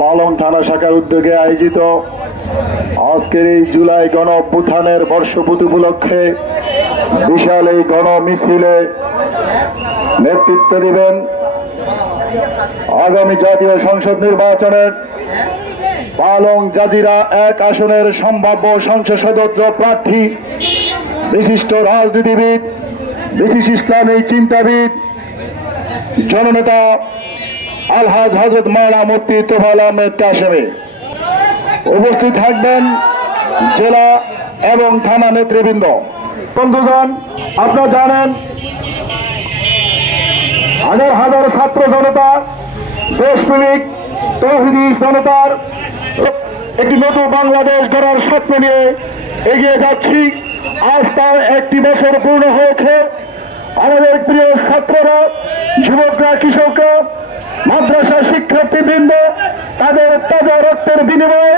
পালং থানা শাখার উদ্যোগে আয়োজিত আজকের এই জুলাই গণ অভ্যুত্থানের বর্ষপূর্তি উপলক্ষে বিশাল এই গণ মিছিলে নেতৃত্ব দিবেন আগামী জাতীয় সংসদ নির্বাচনের পালং জাজিরা 1 আসনের সম্ভাব্য সংসদ সদস্য প্রার্থী বিশিষ্ট রাজনীতিবিদ, বিশিষ্ট ইসলামী চিন্তাবিদ, জননেতা আলহাজ হযরত মাওলানা মুফতি তোফায়েল আহমেদ কাশেমী। উপস্থিত থাকবেন জেলা এবং থানা নেতৃবৃন্দ। বন্ধুগণ, আপনারা জানেন হাজার হাজার ছাত্র জনতা, দেশপ্রেমিক তৌহিদি জনতার একটি নতুন বাংলাদেশ গড়ার স্বপ্ন নিয়ে এগিয়ে যাচ্ছি। আজ তার 1টি বছর পূর্ণ হয়েছে। আমাদের প্রিয় ছাত্ররা, যুবকরা, কৃষকরা, মাদ্রাসা শিক্ষার্থীবৃন্দ তাদের তাজা রক্তের বিনিময়ে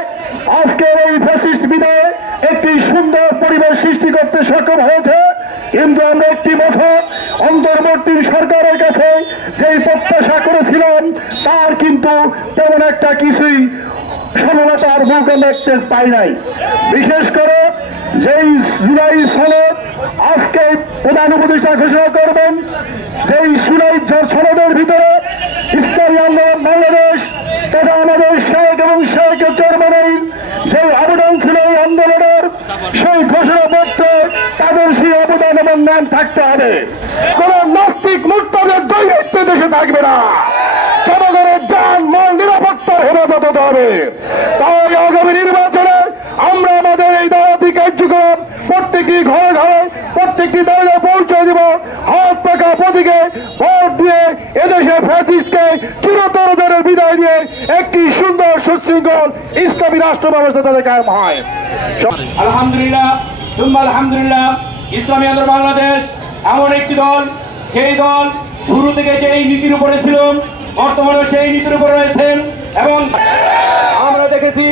আজকের এই ফ্যাসিস্ট বিদায়ে একটি সুন্দর পরিবেশ সৃষ্টি করতে সক্ষম হয়েছে। কিন্তু আমরা 1টি বছর অন্তর্বর্তী সরকারের কাছে যেই প্রত্যাশা করেছিলাম তার কিন্তু তেমন একটা কিছুই সফলতার মুখ দেখতে পাই নাই। বিশেষ করে যেই জুলাই সনদ আজকে প্রধান উপদেষ্টা ঘোষণা করবেন, যেই জুলাই সনদের ভিতরে ইসলামী আন্দোলন বাংলাদেশ তথা আমাদের শেখ এবং শেখ চেয়ারম্যানের যে অবদান ছিল এই আন্দোলনের, সেই ঘোষণাপত্রে তাদের সেই অবদান এবং নাম থাকতে হবে। কোন নাস্তিক মুরতাদের দৈহিত্য দেশে থাকবে না। জনগণের যান মাল নিরাপত্তার হেফাজত হতে হবে। তাই আগামী নির্বাচনে আমরা আমাদের এই দাওয়াতি কার্যক্রম প্রত্যেকটি ঘরে ঘরে প্রত্যেকটি দলে পৌঁছে দিব। হাত পাকা প্রতীকে ভোট দিয়ে এদেশে ফ্যাসিস্টকে চিরতরে বিদায় দিয়ে একটি সুন্দর সুশৃঙ্খল ইসলামী রাষ্ট্র ব্যবস্থা তাদের কায়েম হয়। আলহামদুলিল্লাহ, আলহামদুলিল্লাহ, ইসলামী আন্দোলন বাংলাদেশ এমন একটি দল, যেই দল শুরু থেকে যেই নীতির উপরে ছিল বর্তমানে সেই নীতির উপরে রয়েছেন। এবং আমরা দেখেছি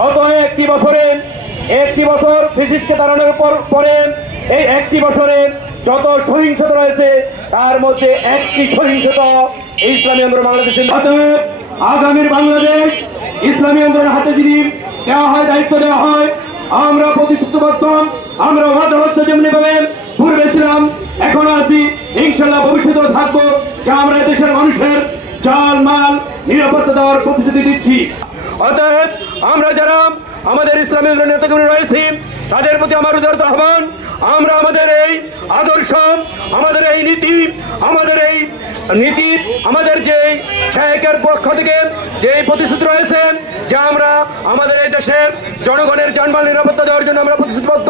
গত 1টি বছর ফ্যাসিস্টকে তাড়ানোর পরে এই 1টি বছরে যত সহিংসতা রয়েছে তার মধ্যে একটি সহিংসতা ইসলামী আন্দোলন বাংলাদেশের। আগামীর বাংলাদেশ ইসলামী আন্দোলনের হাতে যদি দেওয়া হয়, দায়িত্ব দেওয়া হয়, আমরা প্রতিশ্রুতিবদ্ধ, আমরা ওয়াদাবদ্ধ যেমনি ভাবে পূর্বে ছিলাম এখনো আছি, ইনশাআল্লাহ ভবিষ্যতেও থাকবো, যা আমরা দেশের মানুষের জান মাল নিরাপত্তা দেওয়ার প্রতিশ্রুতি দিচ্ছি। অতএব আমরা যারা আমাদের ইসলামী নেতাকর্মী রয়েছি তাদের প্রতি আমার উদারত আহ্বান, আমরা আমাদের এই আদর্শ, আমাদের এই নীতি, আমাদের যে শেখের পক্ষ থেকে যে প্রতিশ্রুতি রয়েছে যে আমরা আমাদের এই দেশের জনগণের জানমাল নিরাপত্তা দেওয়ার জন্য আমরা প্রতিশ্রুতিবদ্ধ।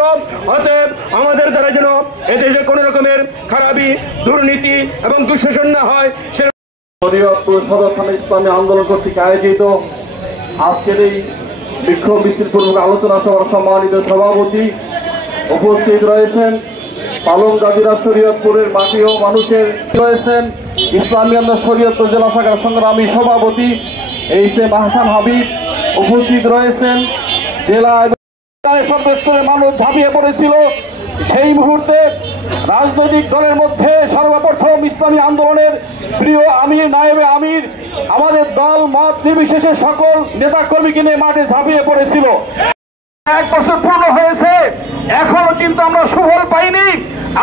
অতএব আমাদের দ্বারা যেন এদেশে কোনো রকমের খারাপি, দুর্নীতি এবং দুঃশাসন না হয় সে ইসলামী আন্দোলন কর্তৃক আয়োজিত আজকের এই বিক্ষোভ মিছিল পূর্বক আলোচনা সভার সম্মানিত সভাপতি উপস্থিত রয়েছেন, পালং জাজিরা শরীয়তপুরের মাটি ও মানুষের রয়েছেন ইসলামী আন্দোলন শরীয়তপুর জেলা শাখার সংগ্রামী সভাপতি এইচ.এম. আহসান হাবিব, উপস্থিত রয়েছেন জেলা সর্বস্তরের মানুষ ঝাঁপিয়ে পড়েছিল। সেই মুহূর্তে রাজনৈতিক দলের মধ্যে সর্বপ্রথম ইসলামী আন্দোলনের প্রিয় আমির, নায়েবে আমির, আমাদের দল মত নির্বিশেষে সকল নেতা কর্মীকে নিয়ে মাঠে ঝাঁপিয়ে পড়েছিল। 1 বছর পূর্ণ হয়েছে, এখনো কিন্তু আমরা সুফল পাইনি।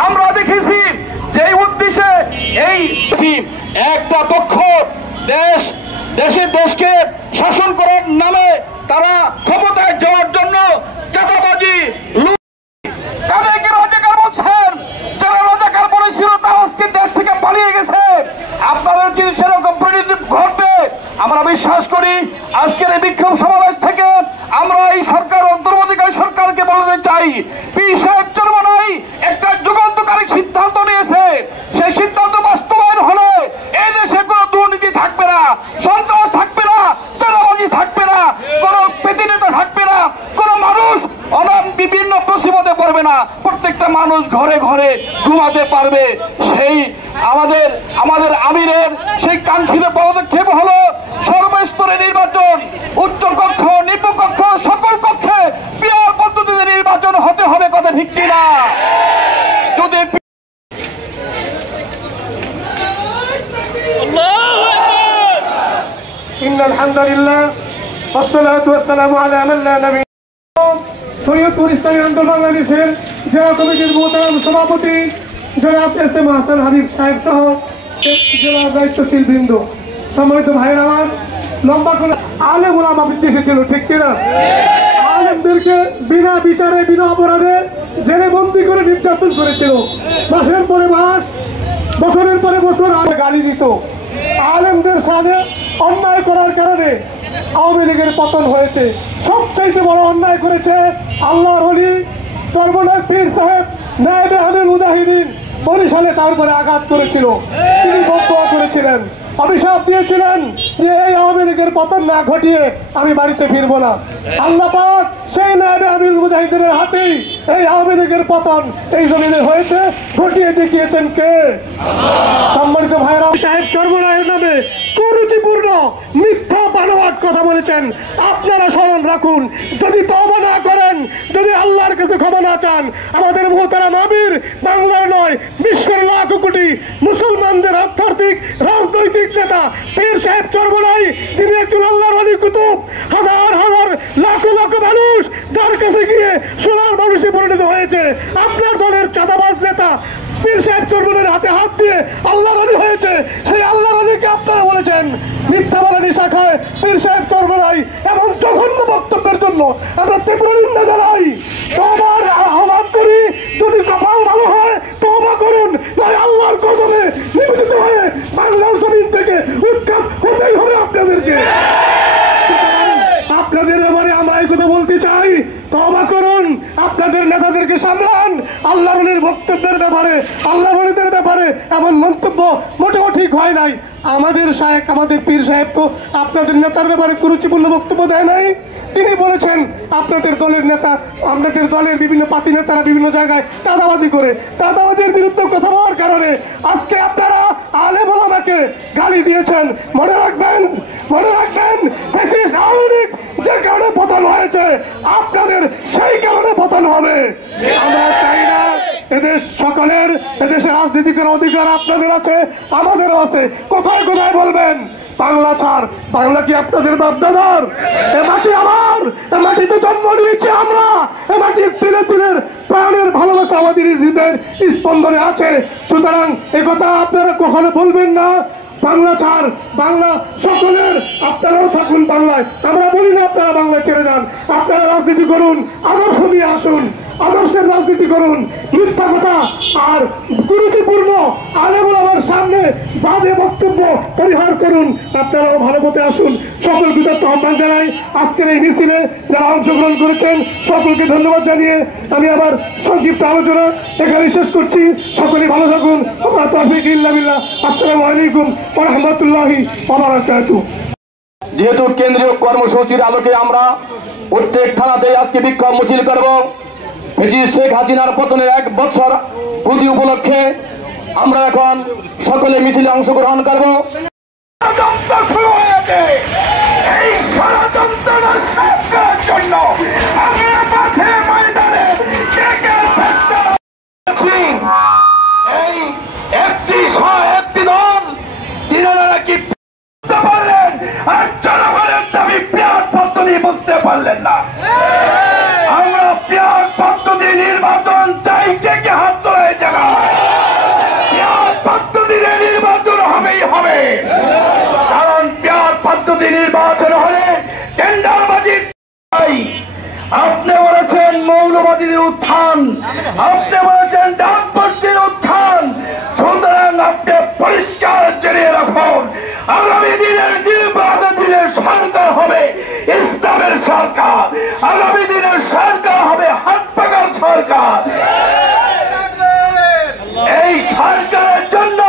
আমরা দেখেছি যে উদ্দেশ্যে এই একটা পক্ষ দেশকে শাসন করার নামে তারা ক্ষমতায় যাওয়ার জন্য চাঁদাবাজি, তাদেরকে রাজাকার বলছেন। যারা রাজাকার বলেছিল তারা আজকে দেশ থেকে পালিয়ে গেছে। আপনাদের যদি সেরকম পরিণতি ঘটবে আমরা বিশ্বাস করি। আজকের এই বিক্ষোভ সমাবেশ থেকে আমরা এই সরকার, অন্তর্বর্তীকালীন সরকারকে বলতে চাই, পীর সাহেব চরমনাই একটা যুগান্তকারী সিদ্ধান্ত নিয়েছে। সেই সিদ্ধান্ত বাস্তবায়ন হলে এই দেশে কোনো দুর্নীতি থাকবে না, সন্ত্রাস থাকবে না, চাঁদাবাজি থাকবে না, কোনো পেতিনেতা থাকবে না, কোনো মানুষ বিভিন্ন মুসিবতে পড়বে না, প্রত্যেকটা মানুষ ঘরে ঘরে ঘুমাতে পারবে। সেই আমাদের আমিরের সেই কাঙ্ক্ষিত পদক্ষেপ হলো সর্বস্তরে নির্বাচন, উচ্চ কক্ষ, নিম্ন কক্ষ, সকল কক্ষে পিয়ার পদ্ধতিতে নির্বাচন হতে হবে। কথা ঠিক কিনা? যদি إن الحمد আলহামদুলিল্লাহ ওয়াসসালাতু ওয়াসসালামু আলা মান লা নবী। শরীয়তপুর ইসলামী আন্দোলন বাংলাদেশের জেলা কমিটির মোহতারাম সভাপতি জনাব এস এম হাসান হাবিব সাহেব সহ জেলা দায়িত্বশীল বৃন্দ, সম্মানিত ভাইয়ের আমার, লম্বা করে আলেম ওলামা বিদ্বেষে ছিল, ঠিক কিনা? আলেমদেরকে বিনা বিচারে বিনা অপরাধে জেলে বন্দি করে নির্যাতন করেছিল। মাসের পরে মাস, বছরের পরে বছর আগে গালি দিত। আলেমদের সামনে অন্যায় করার কারণে আওয়ামী লীগের পতন হয়েছে। সবচাইতে বড় অন্যায় করেছে আল্লাহর ওলি চরমনায় পীর সাহেব নায়েবে আমির মুজাহিদিন, বরিশালে তার উপরে আঘাত করেছিল। তিনি বদদোয়া করেছিলেন, অভিশাপ দিয়েছিলেন যে এই আওয়ামী লীগের পতন না ঘটিয়ে আমি বাড়িতে ফিরবো না। আল্লাহ পাক সেই নায়েবে আমির মুজাহিদিনের হাতেই এই আওয়ামী লীগের পতন এই জমিনে হয়েছে, ঘটিয়ে দেখিয়েছেন কে? সম্মানিত ভাইরা, সাহেব চরমনায়ের নামে কুরুচিপূর্ণ মিথ্যা বানোয়াট কথা বলেছেন। আপনারা স্মরণ রাখুন, যদি তওবা না করেন, যদি আল্লাহর কাছে ক্ষমা না চান, আমাদের মোহতারাম আমির বাংলার নয় বিশ্বের লাখ কোটি মুসলমানদের আধ্যাত্মিক রাজনৈতিক নেতা পীর সাহেব চরমনাই, তিনি একজন আল্লাহর ওলি কুতুব, হাজার হাজার লাখ লাখ মানুষ যার কাছে গিয়ে সোনার মানুষে পরিণত হয়েছে। আপনার দলের চাঁদাবাজ নেতা পীর সাহেব চরমনাইয়ের হাতে হাত দিয়ে আল্লাহর ওলি হয়েছে। সেই আল্লাহর ওলিকে আপনারা বলেছেন মিথ্যা বলা নিশা খায় পীর সাহেব চরমনাই। এমন জঘন্য বক্তব্যের জন্য আমরা তীব্র নিন্দা জানাই। তওবার আহ্বান করি, যদি কপাল ভালো হয় তওবা করুন, নয় আল্লাহর কদমে নিবেদিত হয়ে বাংলার জমিন থেকে উৎখাত হতেই হবে আপনাদেরকে। আপনাদের ব্যাপারে আমরা এই কথা বলতে চাই, তওবা করুন, আপনাদের নেতাদেরকে সামলান। আল্লাহর ওলির বক্তব্যের ব্যাপারে, আল্লাহর ওলিদের ব্যাপারে এমন মন্তব্য মোটেও ঠিক হয় নাই। আমাদের শায়েখ, আমাদের পীর সাহেব তো আপনাদের নেতার ব্যাপারে কুরুচিপূর্ণ বক্তব্য দেয় নাই। তিনি বলেছেন আপনাদের দলের নেতা, আপনাদের দলের বিভিন্ন পার্টি নেতারা বিভিন্ন জায়গায় চাঁদাবাজি করে, চাঁদাবাজির বিরুদ্ধে কথা বলার কারণে আজকে আপনারা আলেম ওলামাকে গালি দিয়েছেন। মনে রাখবেন, মনে রাখবেন, ফ্যাসিস্ট আওয়ামী লীগ যে কারণে পতন হয়েছে, আপনাদের সেই কারণে পতন হবে। আমরা চাই না এদেশ সকলের, এদেশে রাজনীতি করার অধিকার আপনাদের আছে, আমাদেরও আছে। কোথায় কোথায় বলবেন বাংলা ছাড়, বাংলা কি আপনাদের বাপদাদার? এ মাটি আমার, এ মাটিতে জন্ম নিয়েছি আমরা, এ মাটির তিলে তিলের প্রাণের ভালোবাসা আমাদের হৃদয়ের স্পন্দনে আছে। সুতরাং একথা আপনারা কখনো বলবেন না বাংলা ছাড়, বাংলা সকলের, আপনারাও থাকুন বাংলায়। আমরা বলি না আপনারা বাংলায় ছেড়ে যান, আপনারা রাজনীতি করুন, আদর্শ নিয়ে আসুন, আদর্শের রাজনীতি করুন। মিথ্যা কথা আর কুরুচিপূর্ণ আলেম ওলামার সামনে বাজে বক্তব্য পরিহার করুন, আপনারাও ভালো পথে আসুন। সকল কৃতজ্ঞ আহ্বান জানাই। আজকের এই মিছিলে যারা অংশগ্রহণ করেছেন সকলকে ধন্যবাদ জানিয়ে আমি আবার সংক্ষিপ্ত আলোচনা এখানে শেষ করছি। সকলেই ভালো থাকুন। আমার তৌফিক ইল্লা বিল্লাহ। আসসালামু আলাইকুম ওয়া রাহমাতুল্লাহি ওয়া বারাকাতুহু। যেহেতু কেন্দ্রীয় কর্মসূচির আলোকে আমরা প্রত্যেক থানাতেই আজকে বিক্ষোভ মিছিল করব, শেখ হাসিনার পতনের 1 বছর পূর্তি উপলক্ষে আমরা এখন সকলে মিছিলে অংশগ্রহণ করব। এই ষড়যন্ত্র শেষ করার জন্য আমরা মাঠে ময়দানে এই একটি দল তিনারা নাকি বুঝতে পারলেন, আর জনগণের দাবি পেঁয়াজ পদ্ধতি বুঝতে পারলেন না। আমরা পেঁয়াজ পদ্ধতি নির্বাচন চাই, কে হাত তোলায় জায়গা পেঁয়াজ পদ্ধতির নির্বাচন হবেই হবে। কারণ পেঁয়াজ পদ্ধতি নির্বাচন হলে টেন্ডারবাজি। আপনি বলেছেন মৌলবাদীদের উত্থান, আপনি বলেছেন ডানপন্থীর উত্থান। সুতরাং আপনি পরিষ্কার জেনে রাখুন, আগামী দিনের দিনের সরকার হবে ইসলামের সরকার, আগামী দিনের সরকার হবে হাত পাকার সরকার। এই সরকারের জন্য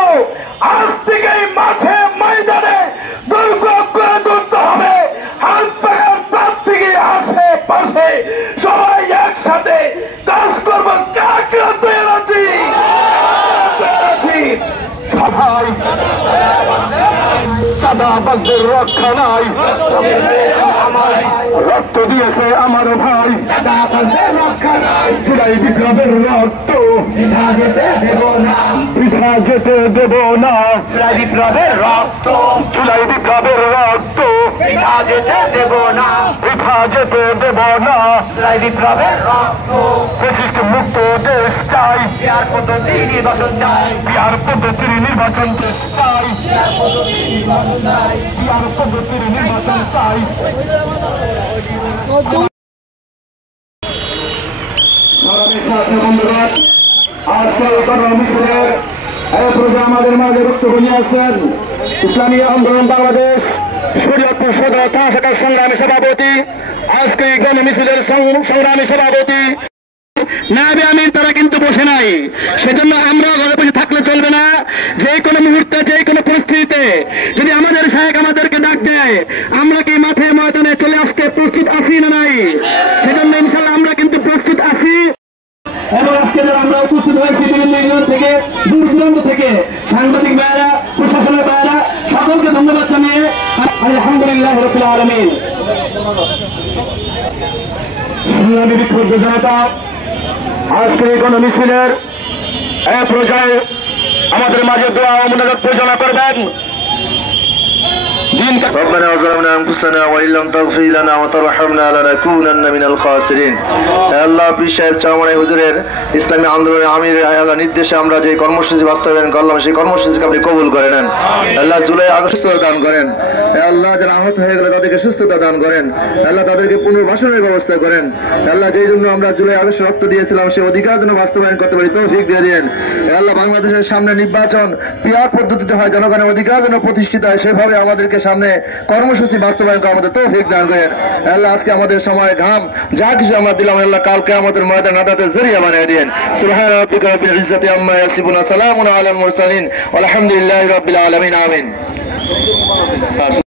আজ থেকেই মাঠে ময়দানে দুর্গ করে তুলতে হবে। হাত পাকার প্রার্থীকে আশেপাশে সবাই একসাথে কাজ করব। কাকে তৈরি আছি সবাই, চাঁদাবাজদের রক্ষা নাই, রক্ত দিয়েছে আমার ভাই, জুলাই বিপ্লবের রক্ত বৃথা যেতে দেব না, বিপ্লবের রক্ত, জুলাই বিপ্লবের রক্ত পিঠা যেতে দেব না, পিঠা যেতে দেব না, বিপ্লবের রক্ত ফ্যাসিস্ট মুক্ত দেশ চাই, বিহার পদ্ধতির নির্বাচন চাই, বিহার পদ্ধতির নির্বাচন চাই, বিহার পদ্ধতির নির্বাচন চাই। বন্ধুগণ, আজকে কর্মসূচির এই প্রোগ্রাম আমাদের মাঝে বক্তব্য নিয়ে আসছেন ইসলামী আন্দোলন বাংলাদেশ শরীয়তপুর সদর থানা শাখার সংগ্রামী সভাপতি, আজকে এই গণমিছিলের সংগ্রামী সভাপতি নায়েবে আমির। তারা কিন্তু বসে নাই, সেজন্য আমরা ঘরে বসে থাকলে চলবে না। যে কোনো মুহূর্তে যে কোনো পরিস্থিতিতে যদি আমাদের শায়েখ আমাদেরকে ডাক দেয়, আমরা কি মাঠে ময়দানে চলে আসতে প্রস্তুত আছি না নাই? সেজন্য ইনশাল্লাহ আমরা কিন্তু প্রস্তুত আছি। এবং আজকে আমরা উপস্থিত হয়েছি বিভিন্ন ইউনিয়ন থেকে, দূর দূরান্ত থেকে, সাংবাদিক ভাইয়েরা, প্রশাসনের ভাইয়েরা, সকলকে ধন্যবাদ জানিয়ে আলহামদুলিল্লাহ রাব্বিল আলামিন। সংগ্রামী বিক্ষুব্ধ জনতা, আজকে এই গণমিছিলের এক পর্যায়ে আমাদের মাঝে দোয়া ও মুনাজাত পরিচালনা করবেন ربنا ظلمنا انفسنا وان لم تغفر لنا وترحمنا لنكونن من الخاسرين। আল্লাহ পীর সাহেব চাওয়ামাই হুজুরের ইসলামী আন্দোলনের আমির আল্লাহ নির্দেশে আমরা যে কর্মসূচি বাস্তবায়ন করলাম, সেই কর্মসূচিকে আপনি কবুল করে নেন। আল্লাহ জুলাই আগস্ট সুস্থতা দান করেন। আল্লাহ যারা আহত হয়ে গেলে তাদেরকে সুস্থতা দান করেন। আল্লাহ তাদেরকে পুনর্বাসনের ব্যবস্থা করেন। আল্লাহ যেই জন্য আমরা জুলাই আগস্ট রক্ত দিয়েছিলাম, সেই অধিকার যেন বাস্তবায়ন করতে পারি তৌফিক দিয়ে দিন। আল্লাহ বাংলাদেশের সামনে নির্বাচন পিয়ার পদ্ধতিতে হয়, জনগণের অধিকার যেন প্রতিষ্ঠিত হয়, সেভাবে আমাদেরকে সামনে কর্মসূচি বাস্তবায়ন করে আমাদের তৌফিক দান করেন। আল্লাহ আজকে আমাদের সময় ঘাম যা কিছু আমরা দিলাম, আল্লাহ কালকে আমাদের ময়দান আদাতে জরিয়া বানিয়ে দিন। সুবহান রাব্বিকা রাব্বিল ইজ্জাতি আম্মা ইয়াসিফুন, সালামুন আলাল মুরসালিন, আলহামদুলিল্লাহি রাব্বিল আলামিন, আমিন।